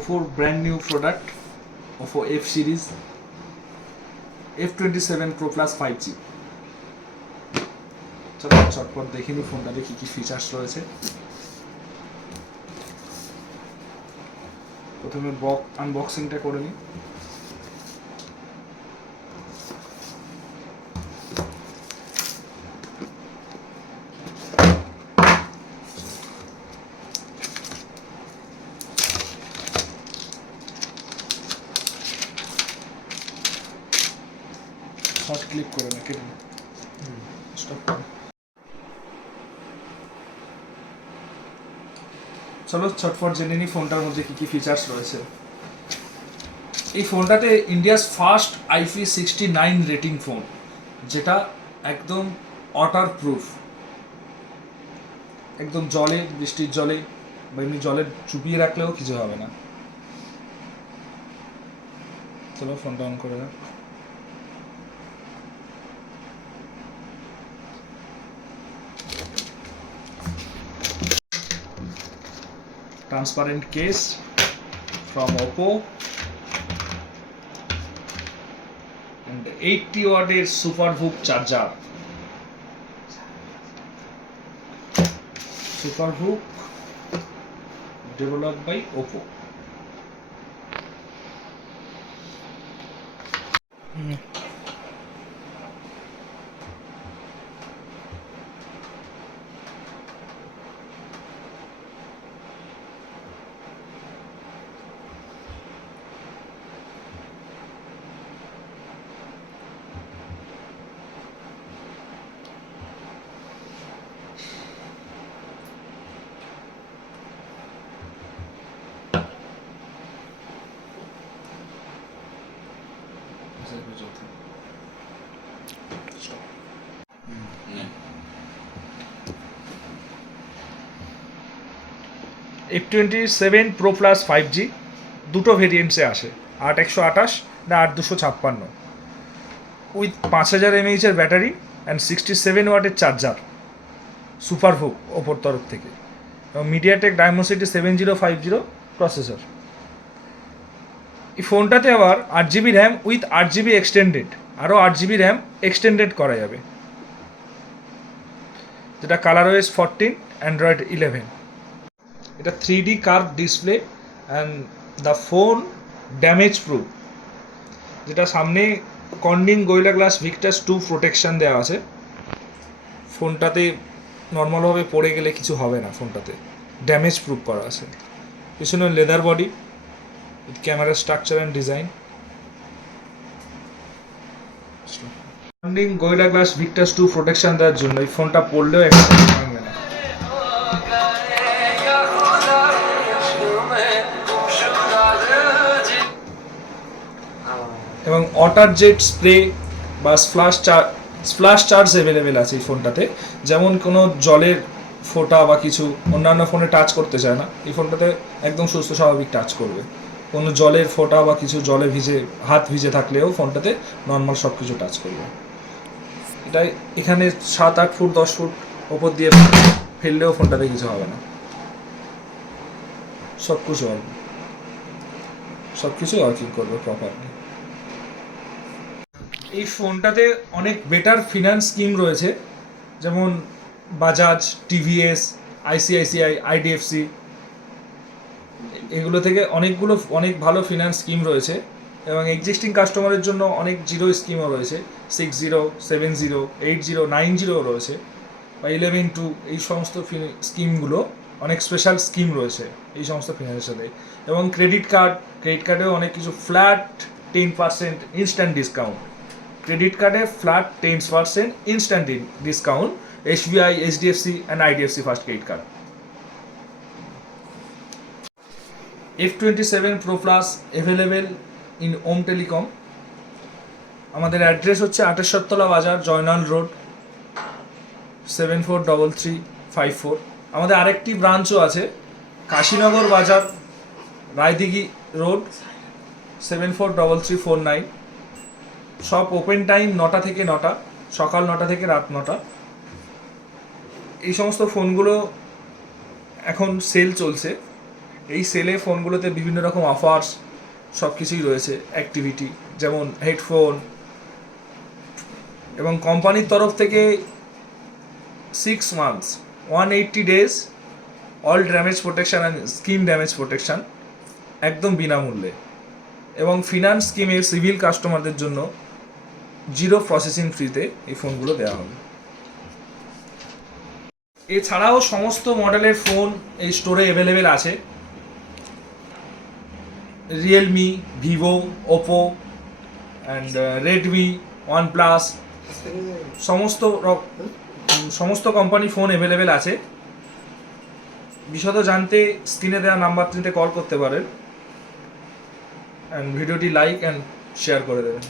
Oppo brand new product, Oppo F series F27 Pro Plus 5G। চলো চটপট দেখে নিই ফোনটাতে কী কী ফিচার্স রয়েছে। প্রথমে আনবক্সিংটা করে নিই। শর্ট ক্লিক করে না, কেটে না, স্টপ করো। চলো চটপট জেনে নিই ফোনটার মধ্যে কী কী ফিচার্স রয়েছে। এই ফোনটাতে India's first IP69 rating phone, যেটা একদম ওয়াটার প্রুফ। একদম জলে, বৃষ্টির জলে বা এমনি জলে চুপিয়ে রাখলেও কিছু হবে না। চলো ফোনটা অন করে দাও। Transparent case from Oppo and 80 ওয়াটের SuperVOOC charger. SuperVOOC developed by Oppo। F27 Pro Plus 5G দুটো ভেরিয়েন্টসে আসে, 8128 না 8256, উইথ 5000 mAh এর ব্যাটারি অ্যান্ড 67 ওয়াটের চার্জার। SuperVOOC ওপোর তরফ থেকে, এবং মিডিয়াটেক ডায়মন্ডসিটি 7050 প্রসেসর। এই ফোনটাতে আবার 8GB RAM with 8GB extended, আরও 8GB র্যাম এক্সটেন্ডেড করা যাবে, যেটা ColorOS 14, Android 11। এটা 3D curve display and the phone damage proof, যেটা সামনে Corning gorilla glass Victus 2 protection দেওয়া আছে। ফোনটাতে নর্মালভাবে পড়ে গেলে কিছু হবে না, ফোনটাতে ড্যামেজ প্রুফ করা আছে। পিছনে leather body with camera structure and design. Corning gorilla glass Victus 2 protection দেওয়ার জন্য এই ফোনটা পড়লেও একটা ভাঙবে না। এবং ওয়াটার জেট স্প্রে বা স্প্লাশ চার্জ অ্যাভেলেবেল আছে এই ফোনটাতে। যেমন কোনো জলের ফোঁটা বা কিছু অন্যান্য ফোনে টাচ করতে চায় না, এই ফোনটাতে একদম সুস্থ স্বাভাবিক টাচ করবে। কোনো জলের ফোঁটা বা কিছু জলে ভিজে হাত ভিজে থাকলেও ফোনটাতে নর্মাল সব কিছু টাচ করবে। এটা এখানে 7-8 ফুট 10 ফুট ওপর দিয়ে ফেললেও ফোনটাতে কিছু হবে না, সব কিছু ওয়ার্কিং করবে প্রপারলি। এই ফোনটাতে অনেক বেটার ফিনান্স স্কিম রয়েছে, যেমন বাজাজ, টিভিএস, ICICI, IDFC, এগুলো থেকে অনেক ভালো ফিনান্স স্কিম রয়েছে। এবং এক্সিস্টিং কাস্টমারের জন্য অনেক জিরো স্কিমও রয়েছে, 60, 70, 80, 90 রয়েছে, বা 11-2, এই সমস্ত স্কিমগুলো অনেক স্পেশাল স্কিম রয়েছে এই সমস্ত ফিনান্সের সাথে। এবং ক্রেডিট কার্ডেও অনেক কিছু ফ্ল্যাট 10% ইনস্ট্যান্ট ডিসকাউন্ট। ক্রেডিট কার্ডে flat 10% instant discount, SBI, HDFC and IDFC first credit card. F27 Pro Plus available in Om telecom. আমাদের অ্যাড্রেস হচ্ছে 28 তলা বাজার, জয়নাল রোড, 743354। আমাদের আরেকটি ব্রাঞ্চও আছে, কাশীনগর বাজার, রায়দিঘি রোড, 743349। সব ওপেন টাইম 9টা থেকে 9টা, সকাল 9টা থেকে রাত 9টা। এই সমস্ত ফোনগুলো এখন সেল চলছে। এই সেলে ফোনগুলোতে বিভিন্ন রকম অফার্স সব কিছুই রয়েছে, অ্যাক্টিভিটি, যেমন হেডফোন, এবং কোম্পানির তরফ থেকে 6 months 180 days all damage protection and skin damage protection একদম বিনামূল্যে, এবং ফিনান্স স্কিমে সিভিল কাস্টমারদের জন্য 0 প্রসেসিং ফ্রিতে এই ফোনগুলো দেওয়া হবে। এছাড়াও সমস্ত মডেলের ফোন এই স্টোরে অ্যাভেলেবেল আছে। Realme, Vivo, Oppo and Redmi, OnePlus, সমস্ত কোম্পানি ফোন অ্যাভেলেবেল আছে। বিশদ জানতে স্ক্রিনে দেওয়া নাম্বারটিতে কল করতে পারেন, অ্যান্ড ভিডিওটি লাইক অ্যান্ড শেয়ার করে দেবেন।